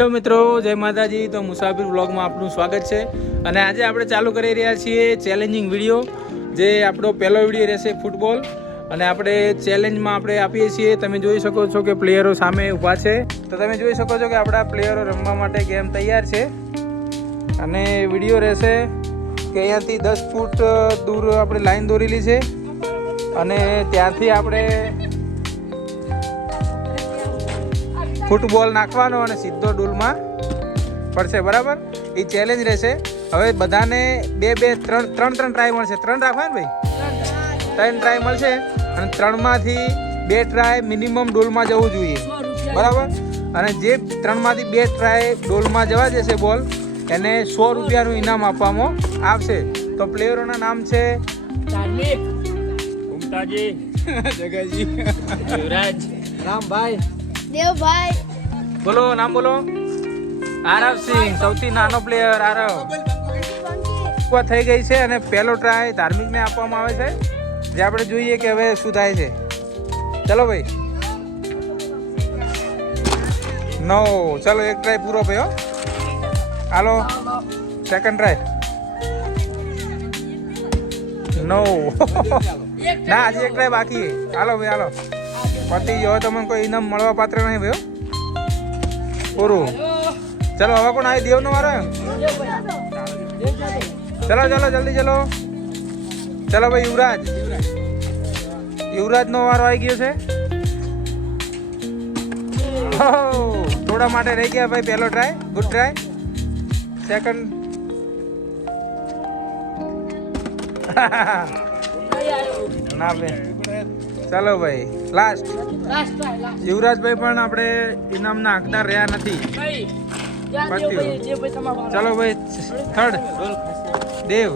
Hello મિત્રો, જય માતાજી. તો મુસાફિર વ્લોગમાં આપનું સ્વાગત છે. અને આજે આપણે ચાલુ કરી રહ્યા છીએ ચેલેન્જિંગ વીડિયો જે આપણો પહેલો વીડિયો રહેશે ફૂટબોલ અને આપણે ચેલેન્જમાં આપણે આપીએ છીએ. તમે જોઈ શકો છો કે પ્લેયરો સામે ઊભા છે. તો તમે જોઈ શકો છો કે આપણા પ્લેયરો રમવા માટે ગેમ તૈયાર છે. અને વીડિયો રહેશે કે અહીંયાથી દસ ફૂટ દૂર આપણે લાઈન દોરેલી છે. અને ત્યાંથી આપણે ફૂટબોલ નાખવાનો અને સીધો ડૂલમાં પડશે બરાબર? એ ચેલેન્જ રહેશે. હવે બધાને બે બે ત્રણ ત્રણ ત્રણ ટ્રાય મળશે. ત્રણ રાખવા ને ભાઈ? ત્રણ ટ્રાય મળશે અને ત્રણમાંથી બે ટ્રાય મિનિમમ ડોલમાં જવું જોઈએ. બરાબર? અને જે ત્રણમાંથી બે ટ્રાય ડોલમાં જવા જશે બોલ એને સો રૂપિયાનું ઇનામ આપવામાં આવશે. તો પ્લેયરોના નામ છે? જગાજી. રામભાઈ. દેવભાઈ. બોલો, નામ બોલો? આરવ સિંહ, સૌથી નાનો પ્લેયર આરવ. ઉપર થઈ ગઈ છે અને પહેલો ટ્રાય ધાર્મિકને આપવામાં આવે છે. જે આપણે જોઈએ કે હવે શું થાય છે. ચલો ભાઈ. નવ ચલો, એક ટ્રાય પૂરો થયો. હાલો સેકન્ડ ટ્રાય નવ ના, હજી એક ટ્રાય બાકી. હાલો ભાઈ, હાલો. પતિ ગયો તમને કોઈ ઇનામ મળવા પાત્ર નહીં, ભાઈ. પૂરું ચલો, હવે કોણ આવી દેવનો મારે ચલો ચલો, જલ્દી ચલો. ચલો ભાઈ, યુવરાજ. યુવરાજ નો વારો આવી ગયો છે. થોડા માટે રહી ગયા ભાઈ, પહેલો ટ્રાય ગુડ ટ્રાય સેકન્ડ ના ભાઈ ચાલો ભાઈ લાસ્ટ યુવરાજભાઈ પણ આપણે ઇનામના હકદાર રહ્યા નથી. ચાલો ભાઈ થર્ડ દેવ.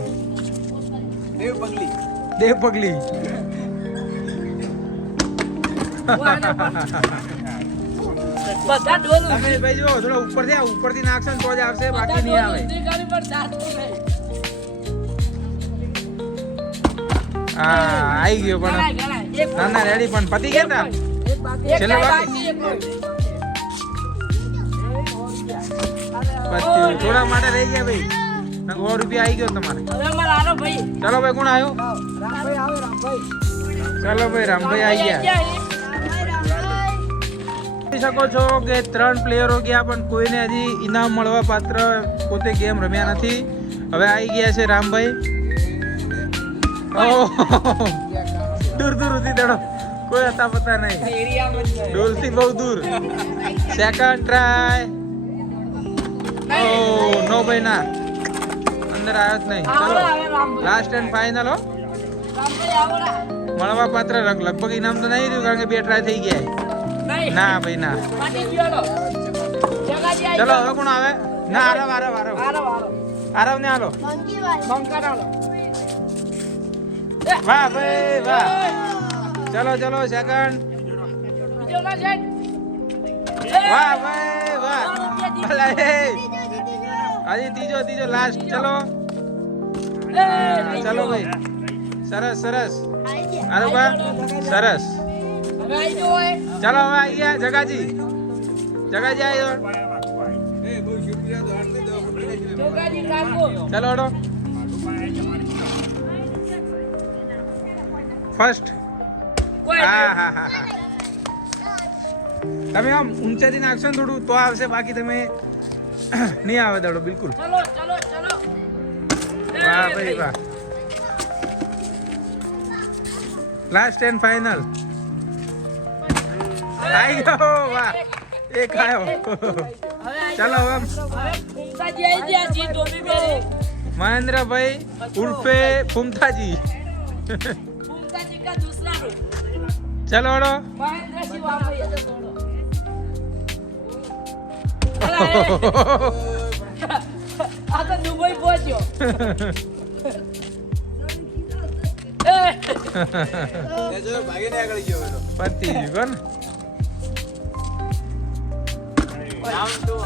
દેવ પગલી. દેવ પગલી. બધા ડોલું ભાઈ જો થોડા ઉપરથી આ ઉપરથી નાખશો ને તો જ આવશે બાકી નહીં આવે. હા આવી ગયો પણ. ના ના રેડી પણ પતી ગયા તા છેલ્લે બાકી? પત્યું. થોડા માટે રહી ગયા ભાઈ. સો રૂપિયા આવી ગયો તમારે. ચાલો ભાઈ કોણ આવ્યો? ચાલો ભાઈ રામભાઈ આવી ગયા. શકો છો કે ત્રણ પ્લેયરો ગયા પણ કોઈને હજી ઇનામ મળવા પાત્ર પોતે ગેમ રમ્યા નથી. હવે આવી ગયા છે રામભાઈ. ઓહ, દૂર દૂર સુધી દડો. કોઈ હતા પતા નહીં ડોલથી બહુ દૂર. સેકન્ડ ટ્રાય ઓ નો ભાઈ ના. અંદર આવ્યો જ નહીં. ચલો. લાસ્ટ એન્ડ ફાઇનલ હો. મળવા પાત્ર લગભગ ઇનામ તો નહીં રહ્યું કારણ કે બે ટ્રાય થઈ ગયા. ના ભાઈ ના. ચલો હવે કોણ આવે? ના આરવ આરવ આરવ આરવ ને હાલો. વાહ ભાઈ વાહ. ચલો ચલો સેકન્ડ. વાહ ભાઈ વાહ. ભલે. હજી ત્રીજો ત્રીજો લાસ્ટ ચલો. ચલો ભાઈ. સરસ સરસ. આરુબા સરસ. ચલો હવે આવી ગયા જગાજી. જગાજી આવ્યો ચલો ફર્સ્ટ હા હા હા હા. તમે આમ ઊંચાથી નાખશો ને થોડું તો આવશે. બાકી તમે નહીં આવે દાડો બિલકુલ. વાહ ભાઈ વાહ. લાસ્ટ એન્ડ ફાઇનલ આવી ગયો વાહ. એક આવ્યો ચાલો હવે. મહેન્દ્રભાઈ ઉર્ફે ફુમતાજી. ચલો હડો. આ તો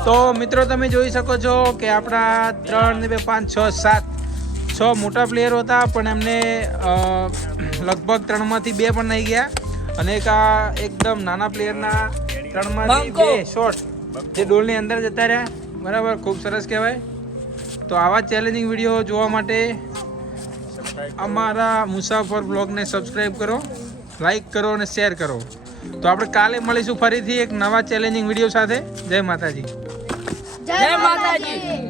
તો મિત્રો, તમે જોઈ શકો છો કે આપણા ત્રણ બે, પાંચ, છ, સાત, છ મોટા પ્લેયર હતા, પણ એમને લગભગ ત્રણમાંથી બે પણ નહીં ગયા અને એક આ એકદમ નાના પ્લેયરના ત્રણમાંથી. બે શોટ જે ડોલની અંદર જતા રહ્યા. બરાબર ખૂબ સરસ કહેવાય. તો આવા ચેલેન્જિંગ વીડિયો જોવા માટે અમારા મુસાફર બ્લોગને સબસ્ક્રાઈબ કરો લાઈક કરો અને શેર કરો. તો આપણે કાલે મળીશું ફરીથી એક નવા ચેલેન્જિંગ વીડિયો સાથે. જય માતાજી. જય માતાજી.